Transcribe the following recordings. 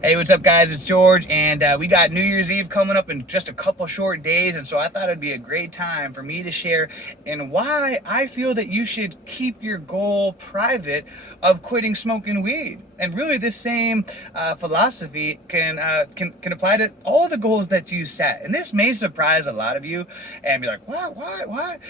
Hey, what's up, guys? It's George, and we got New Year's Eve coming up in just a couple short days, and so I thought it'd be a great time for me to share and why I feel that you should keep your goal private of quitting smoking weed. And really, this same philosophy can apply to all the goals that you set. And this may surprise a lot of you and be like, what?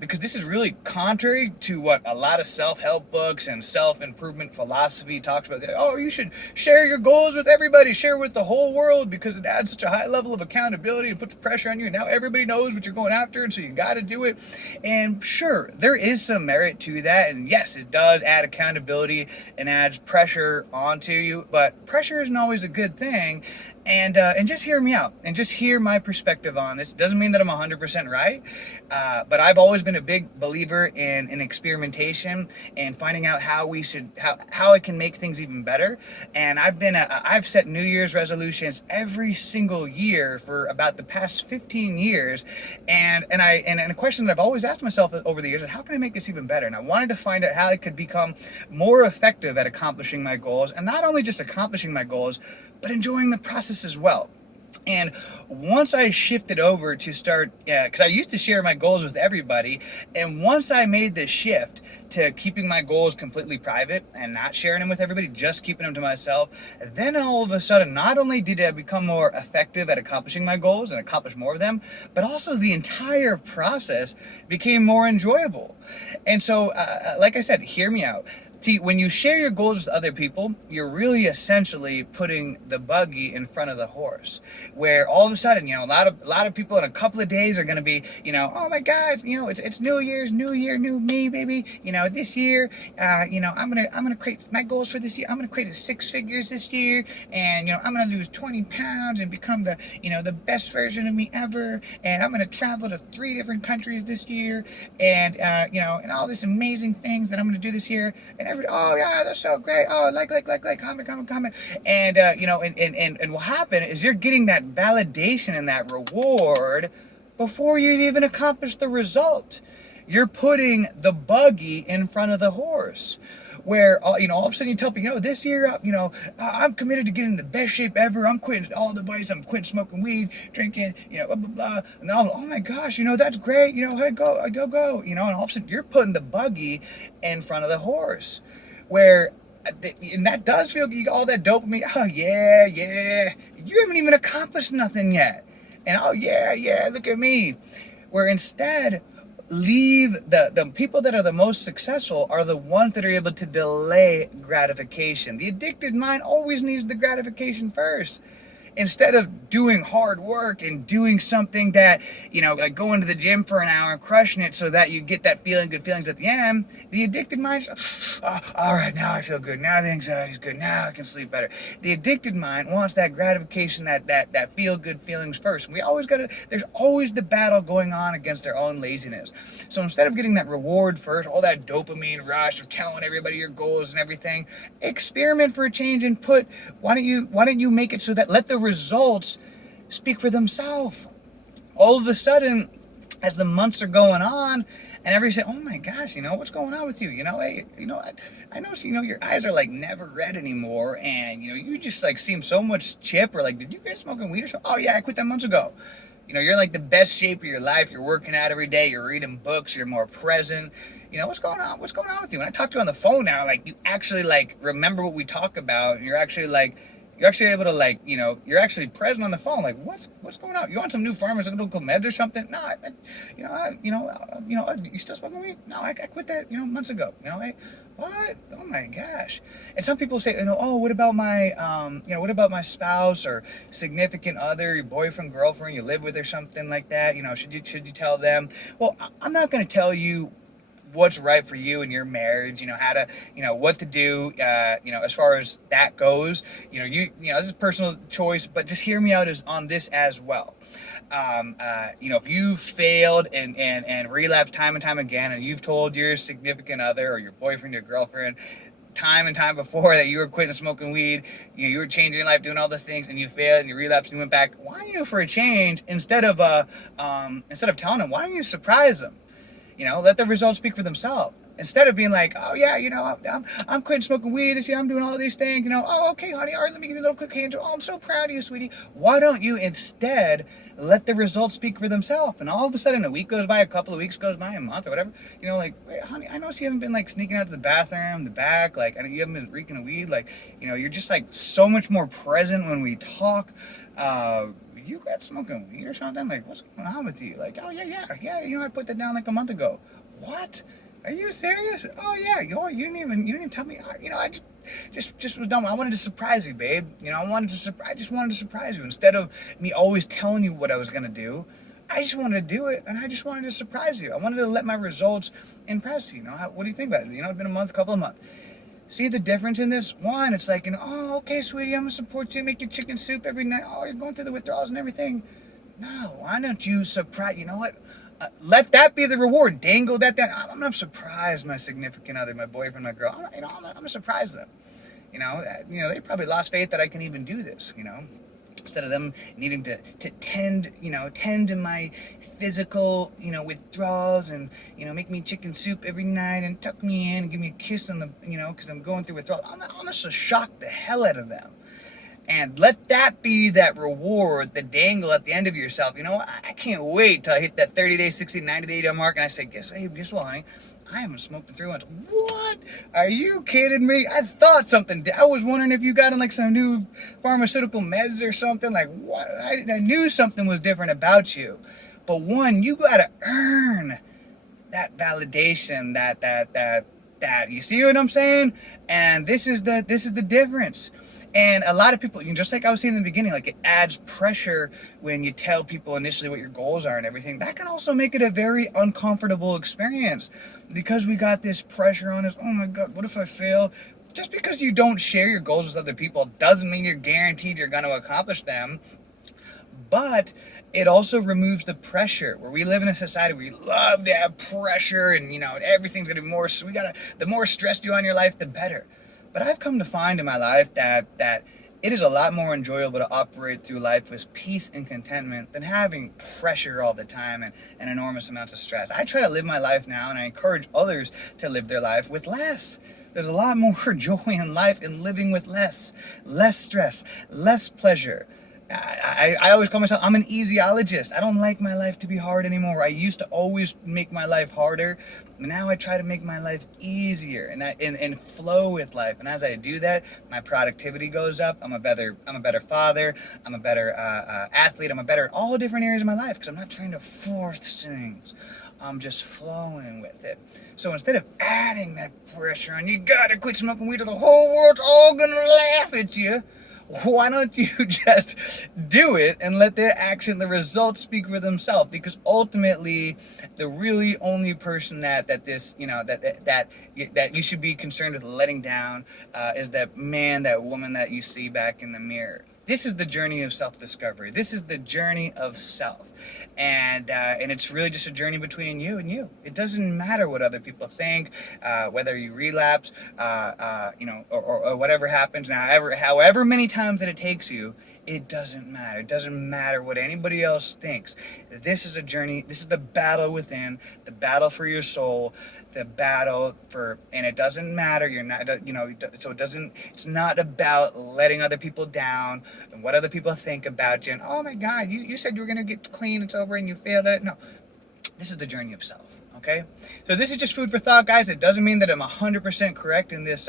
Because this is really contrary to what a lot of self-help books and self-improvement philosophy talks about. Oh, you should share your goals with everybody, share with the whole world, because it adds such a high level of accountability and puts pressure on you. And now everybody knows what you're going after, and so you got to do it. And sure, there is some merit to that, and yes, it does add accountability and adds pressure onto you. But pressure isn't always a good thing. And just hear me out and just hear my perspective on this. It doesn't mean that I'm 100% right, but I've always been a big believer in experimentation and finding out how I can make things even better. And I've set New Year's resolutions every single year for about the past 15 years, and a question that I've always asked myself over the years is, how can I make this even better? And I wanted to find out how I could become more effective at accomplishing my goals, and not only just accomplishing my goals, but enjoying the process as well. And once I shifted over to start, because I used to share my goals with everybody, and once I made the shift to keeping my goals completely private and not sharing them with everybody, just keeping them to myself, then all of a sudden, not only did I become more effective at accomplishing my goals and accomplish more of them, but also the entire process became more enjoyable. And so, like I said, hear me out. See, when you share your goals with other people, you're really essentially putting the buggy in front of the horse. Where all of a sudden, a lot of people in a couple of days are going to be, oh my God, it's New Year's, New Year, new me, baby. This year, I'm gonna create my goals for this year. I'm gonna create 6 figures this year, and I'm gonna lose 20 pounds and become the best version of me ever. And I'm gonna travel to 3 different countries this year, and and all these amazing things that I'm gonna do this year. And oh yeah, that's so great. Oh, like, comment. And and what happened is you're getting that validation and that reward before you've even accomplished the result. You're putting the buggy in front of the horse. Where all of a sudden you tell people, this year, I'm committed to getting in the best shape ever. I'm quitting all the vice. I'm quitting smoking weed, drinking, blah blah blah. And oh my gosh, that's great. Hey, go. And all of a sudden you're putting the buggy in front of the horse, where. And that does feel, you got all that dopamine. Oh yeah. You haven't even accomplished nothing yet. And oh yeah, look at me. Where instead, leave the people that are the most successful are the ones that are able to delay gratification. The addicted mind always needs the gratification first. Instead of doing hard work and doing something that, like going to the gym for an hour and crushing it so that you get that good feelings at the end, the addicted mind, all right, now I feel good. Now the anxiety's good. Now I can sleep better. The addicted mind wants that gratification, that feel good feelings first. And there's always the battle going on against their own laziness. So instead of getting that reward first, all that dopamine rush of telling everybody your goals and everything, experiment for a change and why don't you make it so that let the results speak for themselves. All of a sudden, as the months are going on, and everybody say, oh my gosh, what's going on with you? Hey, I notice, your eyes are like never red anymore, and you just like seem so much chipper. Like, did you quit smoking weed or something? Oh yeah, I quit that months ago. You're like the best shape of your life. You're working out every day. You're reading books. You're more present. What's going on? What's going on with you? When I talk to you on the phone now, like, you actually like remember what we talk about, and you're actually able to you're actually present on the phone. Like, what's going on? You want some new pharmaceutical meds or something? No, you still smoking weed? No, I quit that, months ago. What? Oh my gosh. And some people say, oh, what about my spouse or significant other, your boyfriend, girlfriend you live with or something like that? Should you tell them? Well, I'm not going to tell you what's right for you in your marriage, how to, what to do, as far as that goes. This is personal choice, but just hear me out on this as well. If you failed and relapsed time and time again, and you've told your significant other or your boyfriend, your girlfriend, time and time before that you were quitting smoking weed, you were changing your life, doing all these things, and you failed and you relapsed and you went back, why don't you, for a change, instead of telling them, why don't you surprise them? Let the results speak for themselves. Instead of being like, oh yeah, I'm quitting smoking weed this year, I'm doing all these things, oh okay honey, all right, let me give you a little quick hand job. Oh, I'm so proud of you, sweetie. Why don't you instead let the results speak for themselves? And all of a sudden a week goes by, a couple of weeks goes by, a month or whatever, like, wait, honey, I noticed you haven't been like sneaking out to the bathroom, the back, like you haven't been reeking of weed, like, you're just like so much more present when we talk. You got smoking weed or something? Like, what's going on with you? Like, oh yeah, I put that down like a month ago. What? Are you serious? Oh yeah, you didn't even tell me. I just was dumb. I wanted to surprise you, babe. I just wanted to surprise you. Instead of me always telling you what I was gonna do, I just wanted to do it, and I just wanted to surprise you. I wanted to let my results impress you. What do you think about it? It's been a month, couple of months. See the difference in this? One, it's like, oh, okay, sweetie, I'm gonna support you, make you chicken soup every night. Oh, you're going through the withdrawals and everything. No, why don't you surprise? You know what? Let that be the reward. Dangle that down. I'm gonna surprise my significant other, my boyfriend, my girl. I'm gonna surprise them. They probably lost faith that I can even do this. Instead of them needing to tend to my physical, withdrawals and, make me chicken soup every night and tuck me in and give me a kiss on the, because I'm going through withdrawals. I'm gonna shock the hell out of them. And let that be that reward, the dangle at the end of yourself. I can't wait till I hit that 30-day, 60, 90-day mark and I say, guess what, honey? I haven't smoked in 3 months. What? Are you kidding me? I thought something. I was wondering if you got on like some new pharmaceutical meds or something. Like what? I knew something was different about you. But one, you gotta earn that validation, that. You see what I'm saying? And this is the difference. And a lot of people, just like I was saying in the beginning, like it adds pressure when you tell people initially what your goals are and everything. That can also make it a very uncomfortable experience because we got this pressure on us. Oh my God, what if I fail? Just because you don't share your goals with other people doesn't mean you're guaranteed you're going to accomplish them. But it also removes the pressure. Where we live in a society where we love to have pressure and, everything's going to be more, so the more stressed you are in your life, the better. But I've come to find in my life that it is a lot more enjoyable to operate through life with peace and contentment than having pressure all the time and enormous amounts of stress. I try to live my life now, and I encourage others to live their life with less. There's a lot more joy in life in living with less stress, less pleasure. I always call myself, I'm an easyologist. I don't like my life to be hard anymore. I used to always make my life harder. Now I try to make my life easier and flow with life. And as I do that, my productivity goes up. I'm a better father. I'm a better athlete. I'm a better all different areas of my life because I'm not trying to force things. I'm just flowing with it. So instead of adding that pressure on, you gotta quit smoking weed or the whole world's all gonna laugh at you. Why don't you just do it and let the action, the results speak for themselves? Because ultimately, the really only person that you should be concerned with letting down is that man, that woman that you see back in the mirror. This is the journey of self-discovery. This is the journey of self. And it's really just a journey between you and you. It doesn't matter what other people think, whether you relapse, or whatever happens now, however many times that it takes you, it doesn't matter. It doesn't matter what anybody else thinks. This is a journey. This is the battle within, the battle for your soul, the battle for, and it doesn't matter. You're not, so it's not about letting other people down and what other people think about you. And oh my God, you said you were going to get clean. It's over and you failed at it. No, this is the journey of self. Okay, so this is just food for thought, guys. It doesn't mean that I'm 100% correct in this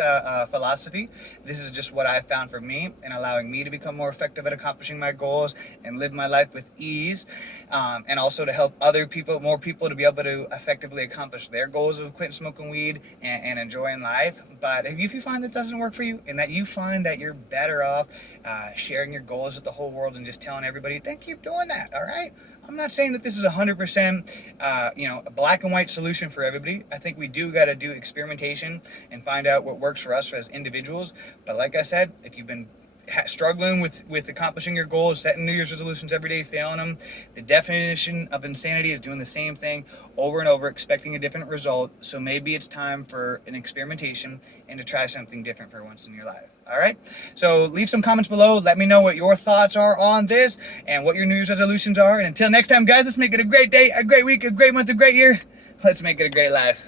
philosophy. This is just what I found for me and allowing me to become more effective at accomplishing my goals and live my life with ease, and also to help more people to be able to effectively accomplish their goals of quitting smoking weed and enjoying life. But if you find that doesn't work for you and that you find that you're better off sharing your goals with the whole world and just telling everybody, then keep doing that, all right? I'm not saying that this is 100%, a black and white solution for everybody. I think we do got to do experimentation and find out what works for us as individuals. But like I said, if you've been struggling with accomplishing your goals, setting New Year's resolutions every day, failing them, the definition of insanity is doing the same thing over and over, expecting a different result. So maybe it's time for an experimentation and to try something different for once in your life. All right. So leave some comments below. Let me know what your thoughts are on this and what your New Year's resolutions are. And until next time, guys, let's make it a great day, a great week, a great month, a great year. Let's make it a great life.